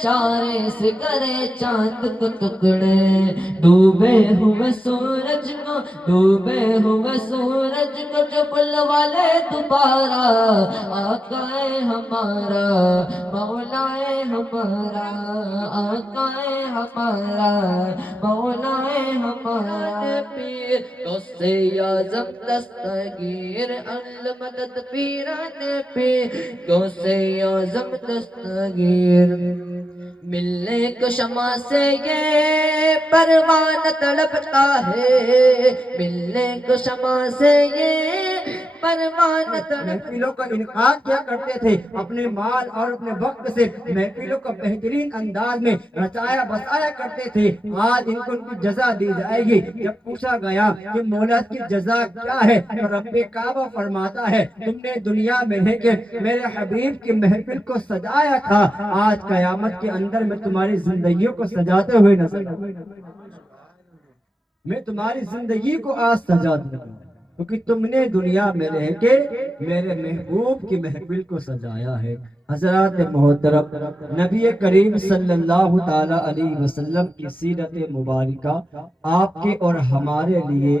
اشارے سے کرے چاند کو ٹکڑے، ڈوبے ہوئے سورج کو، ڈوبے ہوئے سورج کو جو بلوا لے دوبارہ، آقائے ہمارا مولائے ہمارا، آقائے ہمارا مولائے ہمارا، پیر غوث اعظم دستگیر المدد پیران پیر غوث اعظم دستگیر، ملنے کو شمع سے یہ پروانہ تڑپتا ہے، ملنے کو شمع سے یہ پروانہ تڑپتا۔ محفلوں کا انعقاد کیا کرتے تھے اپنے مال اور اپنے وقت سے، محفلوں کا بہترین انداز میں رچایا بسایا کرتے تھے۔ آج ان کو ان کی جزا دی جائے گی۔ جب پوچھا گیا کہ مولا کی جزا کیا ہے تو رب کعبہ فرماتا ہے تم نے دنیا میں رہ کے میرے حبیب کی محفل کو سجایا تھا، آج قیامت کے اندر میں تمہاری زندگیوں کو سجاتے ہوئے نظر آؤں گا، میں تمہاری زندگی کو آج سجا دوں گا، کیونکہ تم نے دنیا میں رہ کے میرے محبوب کی محفل کو سجایا ہے۔ حضرات محترم، نبی کریم صلی اللہ تعالی علیہ وسلم کی سیرت مبارکہ آپ کے اور ہمارے لیے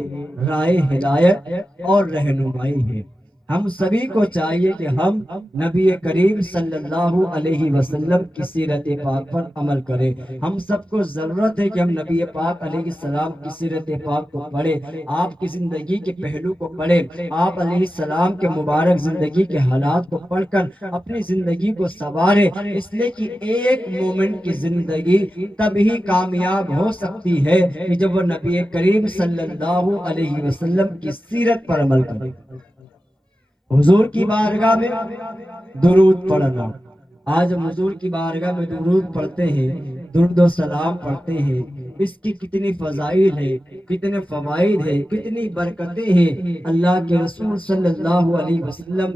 رائے ہدایت اور رہنمائی ہے۔ ہم سبھی کو چاہیے کہ ہم نبی کریم صلی اللہ علیہ وسلم کی سیرت پاک پر عمل کریں۔ ہم سب کو ضرورت ہے کہ ہم نبی پاک علیہ السلام کی سیرت پاک کو پڑھیں، آپ کی زندگی کے پہلو کو پڑھیں، آپ علیہ السلام کے مبارک زندگی کے حالات کو پڑھ کر اپنی زندگی کو سنواریں، اس لیے کہ ایک مومن کی زندگی تب ہی کامیاب ہو سکتی ہے کہ جب وہ نبی کریم صلی اللہ علیہ وسلم کی سیرت پر عمل کرے۔ حضور کی بارگاہ میں درود پڑھنا، آج ہم حضور کی بارگاہ میں درود پڑھتے ہیں، درود و سلام پڑھتے ہیں، اس کی کتنی فضائل ہے، کتنے فوائد ہے، کتنی برکتیں ہیں۔ اللہ کے رسول صلی اللہ علیہ وسلم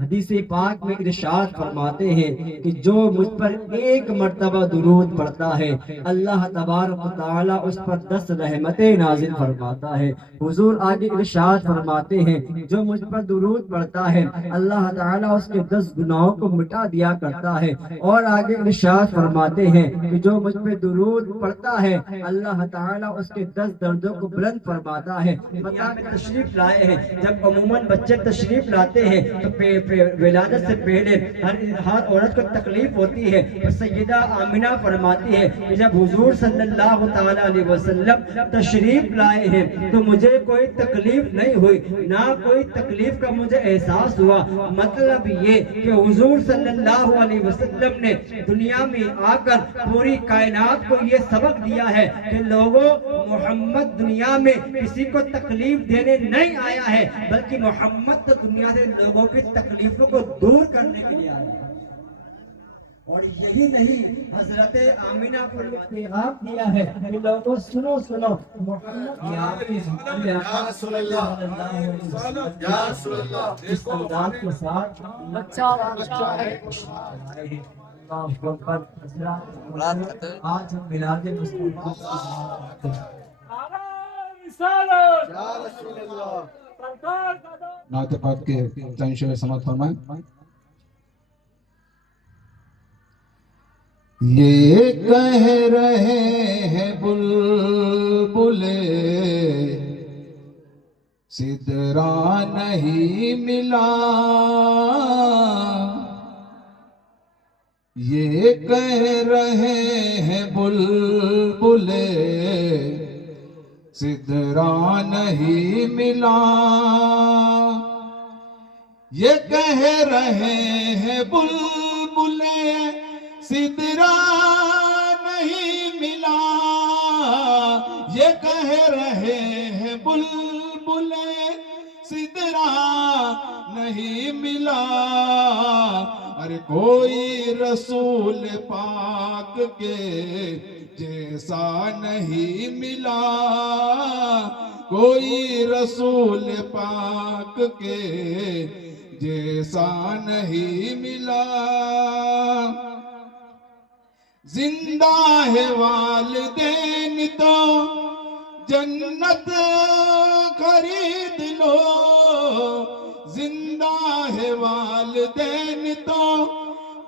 حدیث پاک میں ارشاد فرماتے ہیں کہ جو مجھ پر ایک مرتبہ درود پڑھتا ہے اللہ تبارک و تعالی اس پر 10 رحمتیں نازل فرماتا ہے۔ حضور آگے ارشاد فرماتے ہیں جو مجھ پر درود پڑھتا ہے اللہ تعالیٰ اس کے 10 گناہوں کو مٹا دیا کرتا ہے، اور آگے ارشاد فرماتے ہیں کہ جو مجھ پہ درود پڑھتا ہے اللہ تعالیٰ اس کے 10 دردوں کو بلند فرماتا ہے۔ بتا کے تشریف لائے ہیں، جب عموماً بچے تشریف لاتے ہیں تو ولادت سے پہلے ہر عورت کو تکلیف ہوتی ہے، تو سیدہ آمنہ فرماتی ہے کہ جب حضور صلی اللہ تعالیٰ علیہ وسلم تشریف لائے ہیں تو مجھے کوئی تکلیف نہیں ہوئی، نہ کوئی تکلیف کا مجھے احساس ہوا۔ مطلب یہ کہ حضور صلی اللہ علیہ وسلم نے دنیا میں آ کر پوری کائنات کو یہ سبق دیا ہے کہ لوگوں، محمد دنیا میں کسی کو تکلیف دینے نہیں آیا ہے، بلکہ محمد تو دنیا سے لوگوں کی تکلیفوں کو دور کرنے کے لیے آیا ہے۔ اور یہی نہیں، حضرت آمنہ کو یہ پیغام دیا ہے کہ لوگوں سنو سنو، محمد یا رسول اللہ یا رسول اللہ اس انداز کے ساتھ بچہ ہے۔ آج ہم میلاد مصطفیٰ نعت پاک کے چند شعر سماعت فرمائیں۔ یہ کہہ رہے ہیں بلبل سدرا نہیں ملا، یہ کہہ رہے ہیں بلبل سدرا نہیں ملا، یہ کہہ رہے ہیں بلبل سدرا نہیں ملا، یہ کہہ رہے ہیں بلبل سدرا نہیں ملا، ارے کوئی رسول پاک کے جیسا نہیں ملا، کوئی رسول پاک کے جیسا نہیں ملا، زندہ ہے والدین تو جنت خرید لو، زندہ ہے والدین تو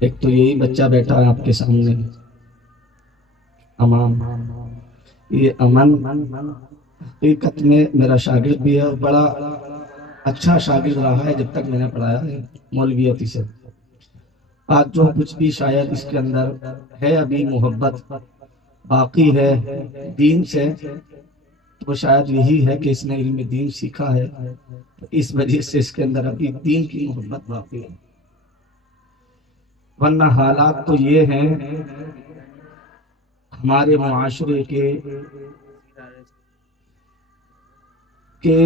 ایک تو یہی بچہ بیٹھا ہے آپ کے سامنے، امان۔ یہ امن حقیقت میں میرا شاگرد بھی ہے اور بڑا اچھا شاگرد رہا ہے جب تک میں نے پڑھایا ہے مولویتی سے۔ آج جو کچھ بھی شاید اس کے اندر ہے ابھی محبت باقی ہے دین سے، تو شاید یہی ہے کہ اس نے علم دین سیکھا ہے، اس وجہ سے اس کے اندر ابھی دین کی محبت باقی ہے، ورنہ حالات تو یہ ہیں ہمارے معاشرے کے کہ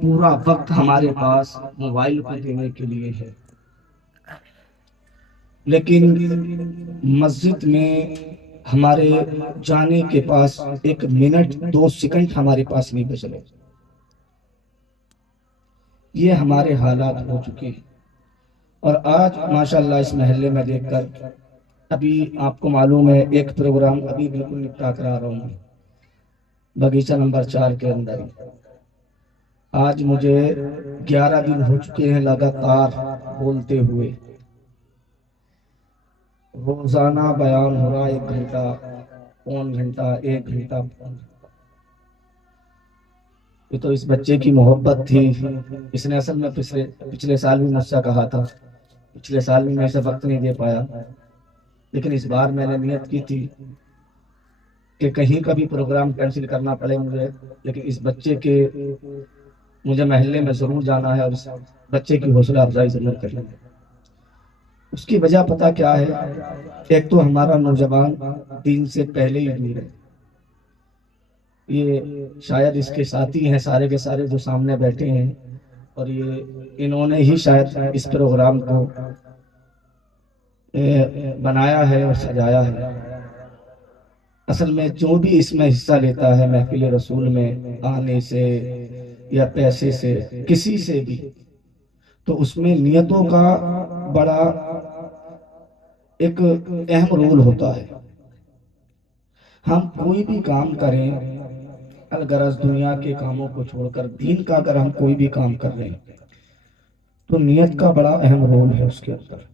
پورا وقت ہمارے پاس موبائل کو دینے کے لیے ہے، لیکن مسجد میں ہمارے جانے کے پاس 1 منٹ 2 سیکنڈ ہمارے پاس نہیں بچ رہے۔ یہ ہمارے حالات ہو چکے ہیں، اور آج ماشاءاللہ اس محلے میں دیکھ کر ابھی آپ کو معلوم ہے ایک پروگرام ابھی بالکل نپٹا کر آ رہا ہوں بغیچہ نمبر 4 کے اندر۔ آج مجھے 11 دن ہو چکے ہیں لگاتار بولتے ہوئے، روزانہ بیان ہو رہا 1 گھنٹہ، 1 گھنٹہ۔ یہ تو اس بچے کی محبت تھی، اس نے اصل میں پچھلے سال بھی مجھ سے کہا تھا، پچھلے سال بھی میں اسے وقت نہیں دے پایا، لیکن اس بار میں نے نیت کی تھی کہ کہیں کا بھی پروگرام کینسل کرنا پڑے مجھے، لیکن اس بچے کے مجھے محلے میں ضرور جانا ہے اور اس بچے کی حوصلہ افزائی ضرور کرنا ہے۔ اس کی وجہ پتہ کیا ہے؟ ایک تو ہمارا نوجوان دین سے پہلے ہی دور ہے۔ یہ شاید اس کے ساتھی ہیں سارے کے سارے جو سامنے بیٹھے ہیں، اور یہ انہوں نے ہی شاید اس پروگرام کو بنایا ہے اور سجایا ہے۔ اصل میں جو بھی اس میں حصہ لیتا ہے محفل رسول میں آنے سے یا پیسے سے کسی سے بھی، تو اس میں نیتوں کا بڑا ایک اہم رول ہوتا ہے۔ ہم کوئی بھی کام کریں، الغرض دنیا کے کاموں کو چھوڑ کر دین کا اگر ہم کوئی بھی کام کر رہے ہیں تو نیت کا بڑا اہم رول ہے اس کے اندر۔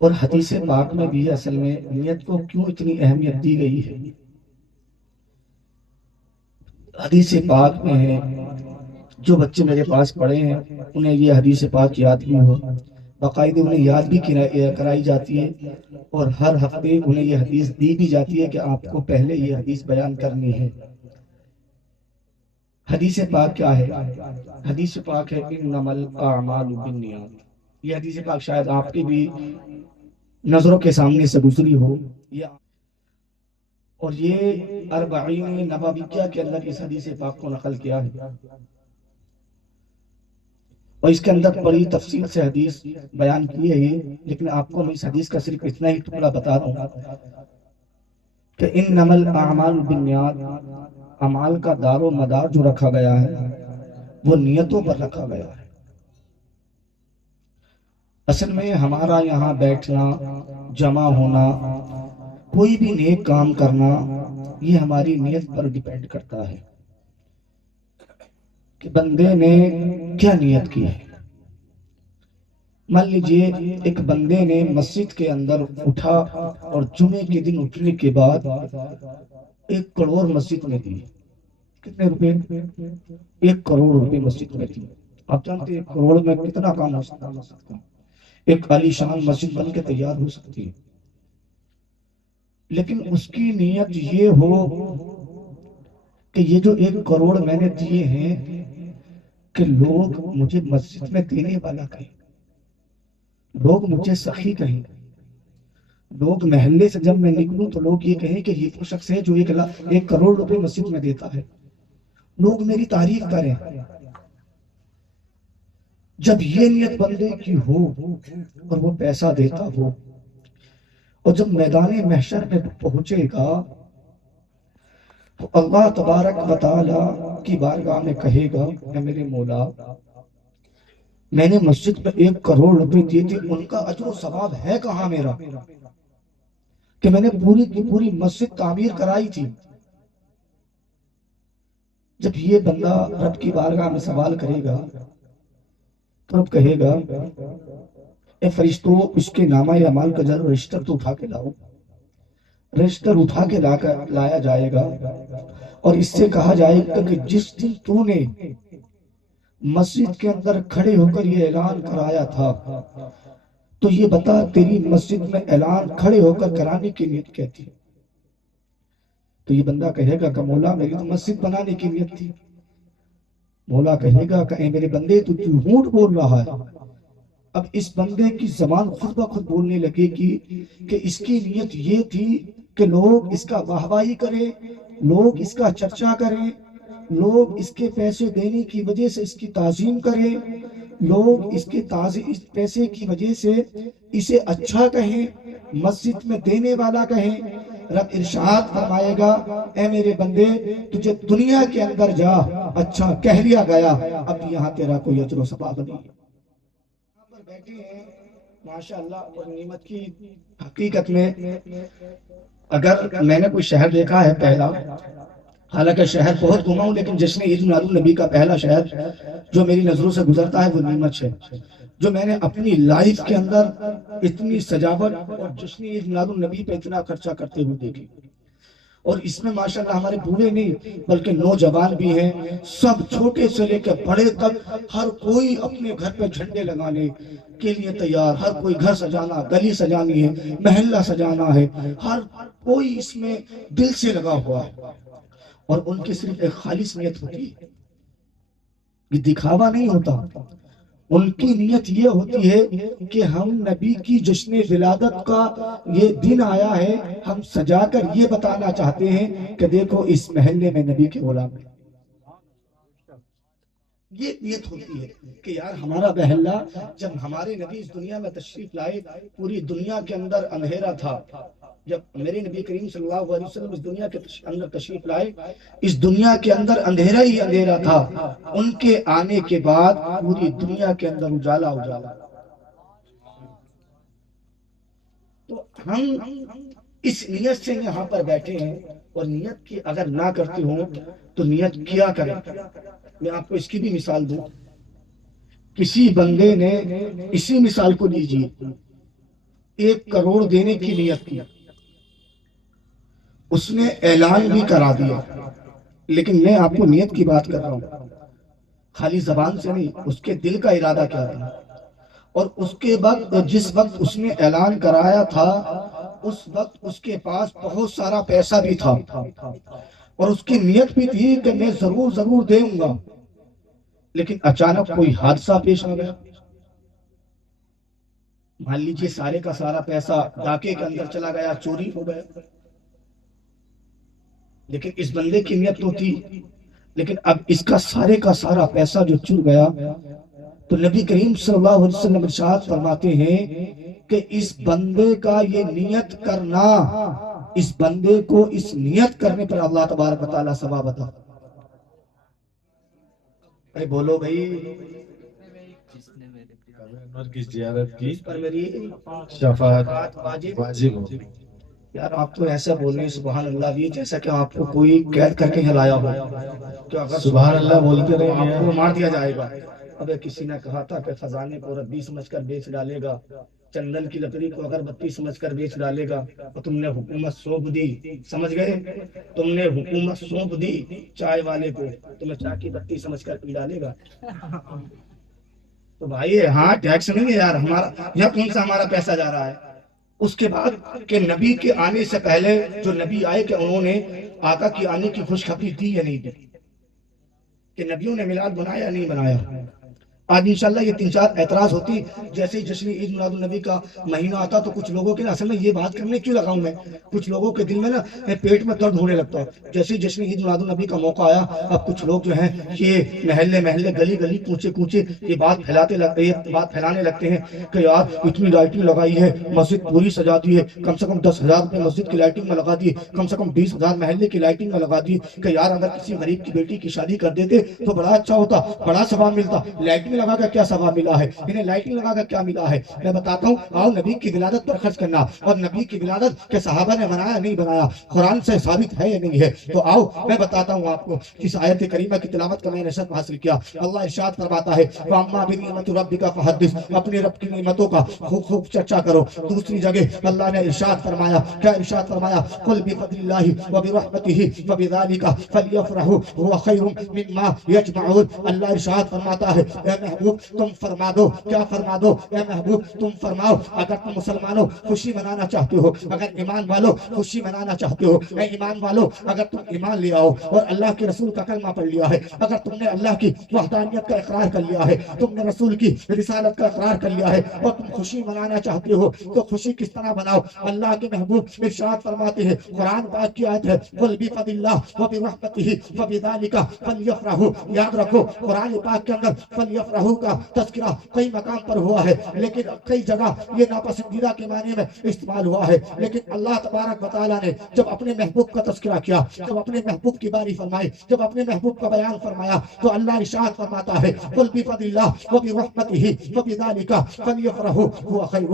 اور حدیث پاک میں بھی اصل میں نیت کو کیوں اتنی اہمیت دی گئی ہے؟ حدیث پاک میں ہے، جو بچے میرے پاس پڑھے ہیں انہیں یہ حدیث پاک یاد بھی ہو، باقاعدہ انہیں یاد بھی کرائی جاتی ہے، اور ہر ہفتے انہیں یہ حدیث دی بھی جاتی ہے کہ آپ کو پہلے یہ حدیث بیان کرنی ہے۔ حدیث پاک کیا ہے؟ حدیث پاک ہے انما الاعمال بالنیات۔ یہ حدیث پاک شاید آپ کی بھی نظروں کے سامنے سے گزری ہو، اور یہ 40 نبویہ کے اندر اس حدیث پاک کو نقل کیا ہے، اور اس کے اندر بڑی تفصیل سے حدیث بیان کی ہے، لیکن آپ کو میں اس حدیث کا صرف اتنا ہی ٹکڑا بتا رہا ہوں کہ انما الاعمال بالنیات، اعمال کا دار و مدار جو رکھا گیا ہے وہ نیتوں پر رکھا گیا ہے۔ اصل میں ہمارا یہاں بیٹھنا، جمع ہونا، کوئی بھی نیک کام کرنا، یہ ہماری نیت پر ڈیپینڈ کرتا ہے کہ بندے نے کیا نیت کی ہے۔ مان لیجئے ایک بندے نے مسجد کے اندر اٹھا اور جمعے کے دن اٹھنے کے بعد 1 کروڑ مسجد میں دی۔ کتنے روپے؟ 1 کروڑ روپے مسجد میں دی۔ آپ جانتے ہیں 1 کروڑ میں کتنا کام ہو سکتا ہے مسجد کا؟ ایک عالی شان مسجد بن کے تیار ہو سکتی ہے، لیکن اس کی نیت یہ ہو کہ یہ جو 1 کروڑ میں نے دیے ہیں کہ لوگ مجھے مسجد میں دینے والا کہیں، لوگ مجھے سخی کہیں، لوگ محلے سے جب میں نکلوں تو لوگ یہ کہیں کہ یہ تو شخص ہے جو 1 کروڑ روپے مسجد میں دیتا ہے، لوگ میری تعریف کریں۔ جب یہ نیت بندے کی ہو اور وہ پیسہ دیتا ہو، اور جب میدان محشر میں پہنچے گا تو اللہ تبارک و تعالی کی بارگاہ میں کہے گا اے میرے مولا، میں نے مسجد میں 1 کروڑ روپے دیے تھے، ان کا اجر و ثواب ہے کہاں میرا کہ میں نے پوری کی پوری مسجد تعمیر کرائی تھی۔ جب یہ بندہ رب کی بارگاہ میں سوال کرے گا تو رب کہے گا اے فرشتوں اس کے نامہ اعمال کا ذرا رجسٹر تو اٹھا کے لاؤ. رجسٹر اٹھا کے لایا جائے گا اور اس سے کہا جائے گا کہ جس دن تو نے مسجد کے اندر کھڑے ہو کر یہ اعلان کرایا تھا تو یہ بتا تیری مسجد میں اعلان کھڑے ہو کر کرانے کی نیت کیا تھی؟ تو یہ بندہ کہے گا کہ مولا میری تو مسجد بنانے کی نیت تھی. مولا کہے گا کہ اے میرے بندے تو جھوٹ بول رہا ہے. اب اس بندے کی زبان خود بخود بولنے لگے گی کہ اس کی نیت یہ تھی کہ لوگ اس کا واہواہی کریں، لوگ اس کا چرچا کریں، لوگ اس کے پیسے دینے کی وجہ سے اس کی تعظیم کریں، لوگ اس کے پیسے کی وجہ سے اسے اچھا کہیں، مسجد میں دینے والا کہیں. رب ارشاد فرمائے گا اے میرے بندے تجھے دنیا کے اندر جا اچھا کہہ لیا گیا، اب یہاں تیرا کوئی اجر و ثواب نہیں. یہاں پر بیٹھے ہیں ماشاءاللہ اور نعمت کی حقیقت میں اگر میں نے کوئی شہر دیکھا ہے پہلا، حالانکہ شہر بہت گھوما ہوں لیکن جشن عید میلاد النبی کا پہلا شہر جو میری نظروں سے گزرتا ہے وہ نیمچ ہے، جو میں نے اپنی لائف کے اندر اتنی سجاوٹ اور جشن عید میلاد النبی پہ اتنا خرچہ کرتے ہوئے دیکھی. اور اس میں ماشاءاللہ ہمارے بوڑھے نہیں بلکہ نوجوان بھی ہیں، سب چھوٹے سے لے کے بڑے تک ہر کوئی اپنے گھر پہ جھنڈے لگانے کے لیے تیار، ہر کوئی گھر سجانا، گلی سجانی ہے، محلہ سجانا ہے، ہر کوئی اس میں دل سے لگا ہوا ہے. اور ان کی صرف ایک خالص نیت ہوتی ہے، یہ دکھاوا نہیں ہوتا. ان کی نیت یہ ہوتی ہے کہ ہم نبی کی جشن ولادت کا یہ دن آیا ہے، ہم سجا کر یہ بتانا چاہتے ہیں کہ دیکھو اس محلے میں نبی کے غلام ہیں. یہ نیت ہوتی ہے کہ یار ہمارا محلہ جب ہمارے نبی اس دنیا میں تشریف لائے پوری دنیا کے اندر اندھیرا تھا. جب میرے نبی کریم صلی اللہ علیہ وسلم اس دنیا کے اندر تشریف لائے اس دنیا کے اندر اندھیرا ہی اندھیرا تھا. ان کے آنے کے بعد پوری دنیا کے اندر اجالا اجالا. تو ہم اس نیت سے یہاں پر بیٹھے ہیں اور نیت کی اگر نہ کرتے ہوں تو نیت کیا کریں. میں آپ کو اس کی بھی مثال دوں. کسی بندے نے اسی مثال کو لیجیے 1 کروڑ دینے کی نیت کی، اس نے اعلان بھی کرا دیا، لیکن میں آپ کو نیت کی بات کر رہا ہوں، خالی زبان سے نہیں، اس کے دل کا ارادہ کیا تھا. اور اس کے بعد جس وقت اس نے اعلان کرایا تھا اس وقت اس کے پاس بہت سارا پیسہ بھی تھا اور اس کی نیت بھی تھی کہ میں ضرور دے گا. لیکن اچانک کوئی حادثہ پیش آ گیا. مان لیجیے سارے کا سارا پیسہ ڈاکے کے اندر چلا گیا، چوری ہو گیا. لیکن اس بندے کی نیت تو تھی، لیکن اب اس کا سارا پیسہ جو چور گیا تو نبی کریم صلی اللہ علیہ وسلم ارشاد فرماتے ہیں کہ اس بندے کا یہ نیت کرنا، اس بندے کو اس نیت کرنے پر اللہ تبارک و تعالیٰ ثواب عطا. اے بولو بھائی، کی زیارت کی اس پر میری شفاعت واجب. واجب ہو. یار آپ تو ایسا بول رہے ہیں سبحان اللہ بھی جیسا کہ آپ کو کوئی قید کر کے ہلایا ہو کہ اگر سبحان اللہ بولتے تو رہیں آپ کو گے. مار دیا جائے گا. ابے کسی نے کہا تھا کہ خزانے کو ربی سمجھ کر بیچ ڈالے گا، چندن کی لکڑی کو اگر بتی سمجھ کر بیچ ڈالے گا، اور تم نے حکومت سونپ دی. سمجھ گئے؟ تم نے حکومت سونپ دی چائے والے کو، تمہیں چائے کی بتی سمجھ کر پی ڈالے گا. تو بھائی ہاں ٹیکس نہیں ہے یار ہمارا، یا کون سا ہمارا پیسہ جا رہا ہے. اس کے بعد کہ نبی کے آنے سے پہلے جو نبی آئے کہ انہوں نے آقا کی آنے کی خوشخبری دی یا نہیں دی، کہ نبیوں نے میلاد بنایا یا نہیں بنایا. آج انشاءاللہ یہ 3-4 اعتراض ہوتی. جیسے ہی جشن عید میلاد النبی کا مہینہ آتا تو کچھ لوگوں کے اصل میں یہ بات کرنے کیوں لگاؤں میں، کچھ لوگوں کے دل میں نا پیٹ میں درد ہونے لگتا ہے. جیسے ہی جشن عید میلاد النبی کا موقع آیا اب کچھ لوگ جو ہیں یہ محلے گلی کوچے یہ بات پھیلانے لگتے ہیں کہ یار اتنی لائٹنگ لگائی ہے، مسجد پوری سجا دی ہے، کم سے کم 10,000 روپے مسجد کی لائٹنگ میں لگا دی، کم سے کم 20,000 محلے کی لائٹنگ میں لگا دی، کہ یار اگر کسی غریب کی بیٹی کی شادی کر دیتے تو بڑا اچھا ہوتا، بڑا ثواب ملتا. لائٹنگ لگا کر کیا ثواب ملا ہے، انہیں لائٹنگ لگا کر کیا ملا ہے؟ میں بتاتا ہوں، آؤ نبی کی ولادت پر خرچ کرنا، اور نبی کی ولادت کے صحابہ نے بنایا نہیں بنایا، قرآن سے ثابت ہے یا نہیں ہے؟ تو آؤ میں بتاتا ہوں آپ کو، اس آیت کریمہ کی تلاوت کا میں نے شرف حاصل کیا۔ اللہ ارشاد فرماتا ہے وَأَمَّا بِنِعْمَةِ رَبِّكَ فَحَدِّثْ، اپنے رب کی نعمتوں کا خوب خوب چرچا کرو۔ دوسری جگہ اللہ نے ارشاد فرمایا، کیا ارشاد فرمایا؟ قُلْ بِفَضْلِ اللَّهِ وَبِرَحْمَتِهِ فَبِذَلِكَ فَلْيَفْرَحُوا هُوَ خَيْرٌ مِّمَّا يَجْمَعُونَ۔ اللہ ارشاد فرماتا ہے اے محبوب تم فرما دو، کیا فرما دو؟ اے محبوب تم فرماؤ، اگر تم مسلمانوں خوشی منانا چاہتے ہو، اگر ایمان والو خوشی منانا چاہتے ہو، اے ایمان والو اگر تم ایمان لے آؤ اور اللہ کے رسول کا کلمہ پڑھ لیا ہے، اگر تم نے اللہ کی وحدانیت کا اقرار کر لیا ہے، تم نے رسول کی رسالت کا اقرار کر لیا ہے، اور تم خوشی منانا چاہتے ہو، تو خوشی کس طرح مناؤ؟ اللہ کے محبوب ارشاد فرماتے ہیں، قرآن پاک کی آیت ہے قُلْ بِفَضْلِ اللَّهِ وَبِرَحْمَتِهِ فَبِذَلِكَ فَلْيَفْرَحُوا۔ یاد رکھو قرآن پاک کے اندر فَلْيَفْرَحُوا کا تذکرہ کئی مقام پر ہوا ہے، لیکن کئی جگہ یہ ناپسندیدہ کے معنی میں استعمال ہوا ہے، لیکن اللہ تبارک و تعالیٰ نے جب اپنے محبوب کا تذکرہ کیا، جب اپنے محبوب کی باری فرمائی، جب اپنے محبوب کا بیان فرمایا، تو اللہ ارشاد فرماتا ہے قُلْ بِفَضْلِ اللَّهِ وَبِرَحْمَتِهِ فَبِذَلِكَ فَلْيَفْرَحُوا هُوَ خَيْرٌ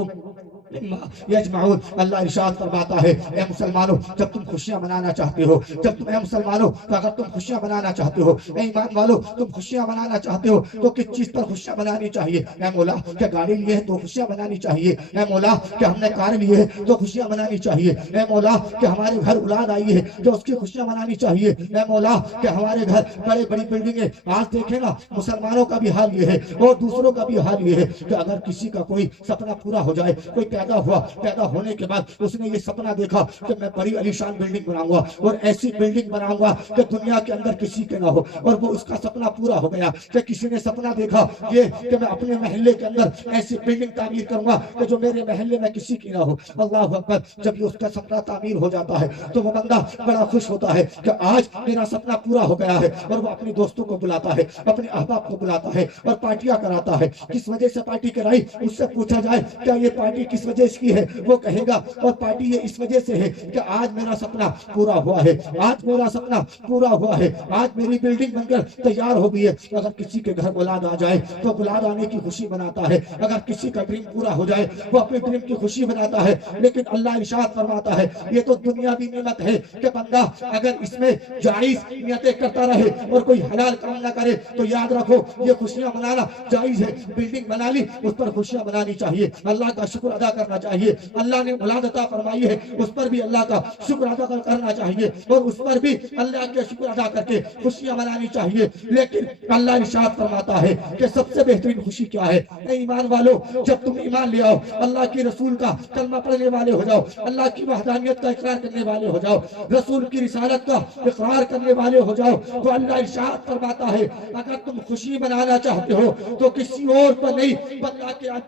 یجمعون۔ اللہ ارشاد فرماتا ہے اے مسلمانوں جب تم خوشیاں منانا چاہتے ہو، جب تم اے مسلمانوں اگر تم خوشیاں منانا چاہتے ہو، اے ایمان والو تم خوشیاں منانا چاہتے ہو، تو کس چیز پر خوشیاں منانی چاہیے؟ اے مولا کہ گاڑی لیے ہے تو خوشیاں منانی چاہیے، اے مولا کہ ہم نے کار لیے ہے تو خوشیاں منانی چاہیے، اے مولا کہ ہمارے گھر اولاد آئی ہے تو اس کی خوشیاں منانی چاہیے، اے مولا کہ ہمارے گھر بڑی بڑی بلڈنگیں۔ آج دیکھیں نا مسلمانوں کا بھی حال یہ ہے اور دوسروں کا بھی حال یہ ہے کہ اگر کسی کا کوئی سپنا پورا ہو جائے، کوئی پیدا ہوا، پیدا ہونے کے بعد اس نے یہ سپنا دیکھا کہ میں بڑی علی شان بلڈنگ بناؤں گا اور ایسی بلڈنگ بناؤں گا کہ دنیا کے اندر کسی کے نہ ہو، اور وہ اس کا سپنا پورا ہو گیا۔ کہ کسی نے سپنا دیکھا یہ کہ میں اپنے محلے کے اندر ایسی بلڈنگ تعمیر کروں گا کہ جو میرے محلے میں کسی کی نہ ہو۔ اللہ اکبر، جب یہ اس کا سپنا تعمیر ہو جاتا ہے تو وہ بندہ بڑا خوش ہوتا ہے کہ آج میرا سپنا پورا ہو گیا ہے، اور وہ اپنے دوستوں کو بلاتا ہے، اپنے احباب کو بلاتا ہے اور پارٹیاں کراتا ہے۔ کس وجہ سے پارٹی کرائی؟ اس سے پوچھا جائے کیا یہ پارٹی کس وجہ سے کی ہے، وہ کہے گا اور پارٹی یہ اس وجہ سے ہے کہ آج میرا سپنا پورا ہوا ہے، آج میرا سپنا پورا ہوا ہے، آج میری بلڈنگ بن کر تیار ہو گئی ہے۔ اگر کسی کے گھر اولاد آ جائے تو اولاد آنے کی خوشی مناتا ہے، اگر کسی کا ڈریم پورا ہو جائے وہ اپنے ڈریم کی خوشی مناتا ہے۔ لیکن اللہ ارشاد فرماتا ہے یہ تو دنیاوی نعمت ہے کہ بندہ اگر اس میں جائز نیتیں کرتا رہے اور کوئی حلال کام نہ کرے تو یاد رکھو یہ خوشیاں منانا جائز ہے۔ بلڈنگ بنا لی اس پر خوشیاں منانی چاہیے، اللہ کا شکر ادا کرنا چاہیے۔ اللہ نے اولاد عطا فرمائی ہے اس پر بھی اللہ کا شکر ادا کرنا چاہیے، اور اس پر بھی اللہ کے شکر ادا کر کے خوشیاں منانی چاہیے۔ لیکن اللہ ارشاد فرماتا ہے کہ سب سے بہترین خوشی کیا ہے؟ اے ایمان والو جب تم ایمان لے آؤ، اللہ کی رسول کا کلمہ پڑھنے والے ہو جاؤ، اللہ کی وحدانیت کا اقرار کرنے والے ہو جاؤ، رسول کی رسالت کا اقرار کرنے والے ہو جاؤ، تو اللہ ارشاد فرماتا ہے اگر تم خوشی منانا چاہتے ہو تو کسی اور پر نہیں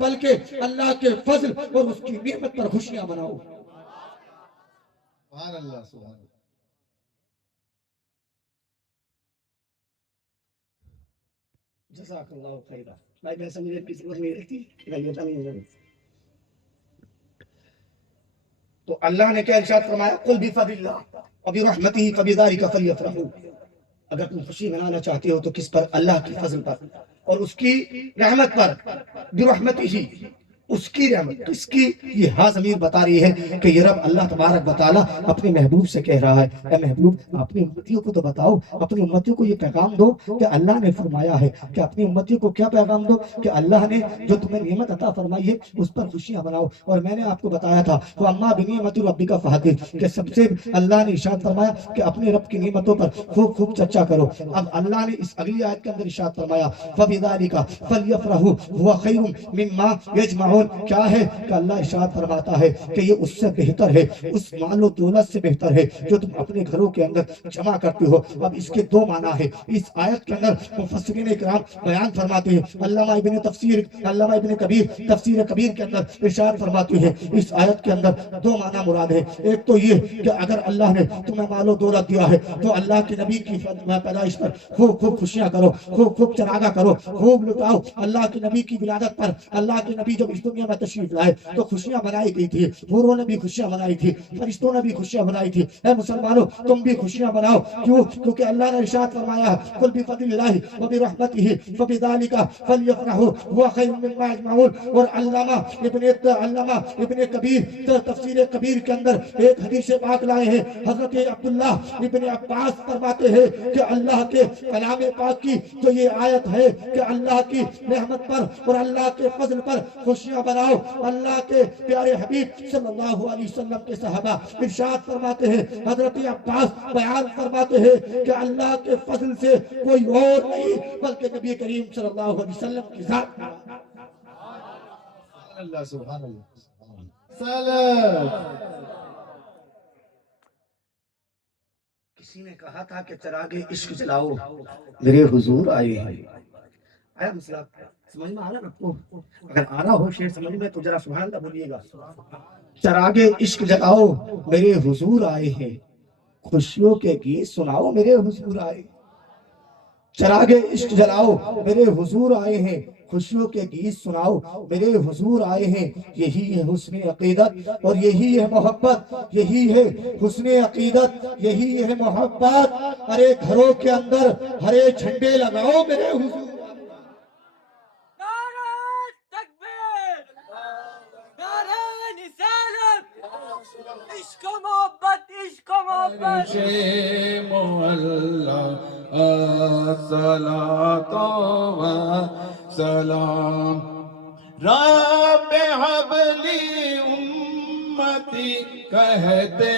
بلکہ اللہ کے فضل اور اس کی نعمت پر خوشیاں مناؤ۔ سبحان اللہ سبحان اللہ۔ جزاک اللہ خیرہ۔ بھائی میں سمجھے کسی وقت نہیں رہتی غیبت نہیں رہتی۔ تو اللہ نے کیا ارشاد فرمایا؟ قُلْ بِفَضْلِ اللَّهِ وَبِرَحْمَتِهِ فَبِذَلِكَ فَلْيَفْرَحُوا۔ اگر تم خوشی منانا چاہتے ہو تو کس پر؟ اللہ کی فضل پر اور اس کی رحمت پر، برحمتہ اس کی رحمت، کس کی؟ یہ ہاں ضمیر بتا رہی ہے کہ یہ رب اللہ تبارک و تعالیٰ اپنے محبوب سے کہہ رہا ہے اے محبوب اپنی امتیوں کو تو بتاؤ، اپنی امتیوں کو یہ پیغام دو کہ اللہ نے فرمایا ہے کہ اپنی امتیوں کو کیا پیغام دو کہ اللہ نے جو تمہیں نعمت عطا فرمائی ہے اس پر خوشیاں مناؤ۔ اور میں نے آپ کو بتایا تھا وَأَمَّا بِنِعْمَتِ رَبِّكَ فَحَدِّثْ کہ سب سے اللہ نے ارشاد فرمایا کہ اپنے رب کی نعمتوں پر خوب خوب چرچا کرو۔ اب اللہ نے اس اگلی آیت کے اندر ارشاد فرمایا فَبِذَلِكَ فَلْيَفْرَحُوا هُوَ خَيْرٌ مِّمَّا يَجْمَعُونَ۔ کیا ہے کہ اللہ ارشاد فرماتا ہے کہ یہ اس سے بہتر ہے، اس مال و دولت سے بہتر ہے جو تم اپنے گھروں کے اندر جمع کرتے ہو۔ اب اس کے دو معنی ہے اس آیت کے اندر، مفسرین اکرام بیان فرماتے ہیں، علامہ ابن کبیر تفسیر کبیر کے اندر ارشاد فرماتے ہیں اس آیت کے اندر دو معنی مراد ہے۔ ایک تو یہ کہ اگر اللہ نے تمہیں مال و دولت دیا ہے تو اللہ کے نبی کی پیدائش پر خوب خوب خوشیاں کرو، خوب خوب چراغاں کرو، خوب لٹاؤ اللہ کے نبی کی ولادت پر۔ اللہ کے نبی جب اس دنیا میں تشریف لائے تو خوشیاں منائی گئی تھی، حوروں نے بھی خوشیاں منائی تھی، فرشتوں نے بھی خوشیاں منائی تھی۔ اے مسلمانوں تم بھی خوشیاں مناؤ، کیوں؟ کیونکہ اللہ نے ارشاد فرمایا قل بفضل اللہ وبرحمتہ فبذلک فلیفرحوا هو خیر مما یجمعون۔ اور علامہ ابن کبیر تفسیر کبیر کے اندر ایک حدیث پاک لائے ہیں، حضرت عبداللہ ابن عباس فرماتے ہیں کہ اللہ کے کلام پاک کی جو یہ آیت ہے کہ اللہ کی رحمت پر اور اللہ کے فضل پر خوشیاں مناؤ، اللہ کے پیارے حبیب صلی اللہ علیہ وسلم کے صحابہ ارشاد فرماتے ہیں، حضرت عباس بیان فرماتے ہیں کہ اللہ کے فضل سے کوئی اور نہیں بلکہ نبی کریم صلی اللہ علیہ وسلم کی ذات۔ اللہ سبحان اللہ سلام۔ کسی نے کہا تھا کہ چراغ عشق جلاؤ میرے حضور آئے ہیں۔ آیا مسئلہ سمجھ میں آنا آپ کو؟ اگر آنا ہو شعر سمجھ میں تو ذرا سبحان اللہ بولیے گا۔ چراغ عشق جلاؤ میرے حضور آئے ہیں، خوشیوں کے گیت سناؤ میرے حضور آئے۔ چراغ عشق جلاؤ میرے حضور آئے ہیں، خوشیوں کے گیت سناؤ میرے حضور آئے ہیں۔ یہی ہے حسن عقیدت اور یہی ہے محبت، یہی ہے حسن عقیدت یہی ہے محبت۔ ارے گھروں کے اندر ہرے جھنڈے لگاؤ میرے حضور۔ عشق و محبت، عشق و محبت، الصلاۃ و سلام رب حبلی امتی کہتے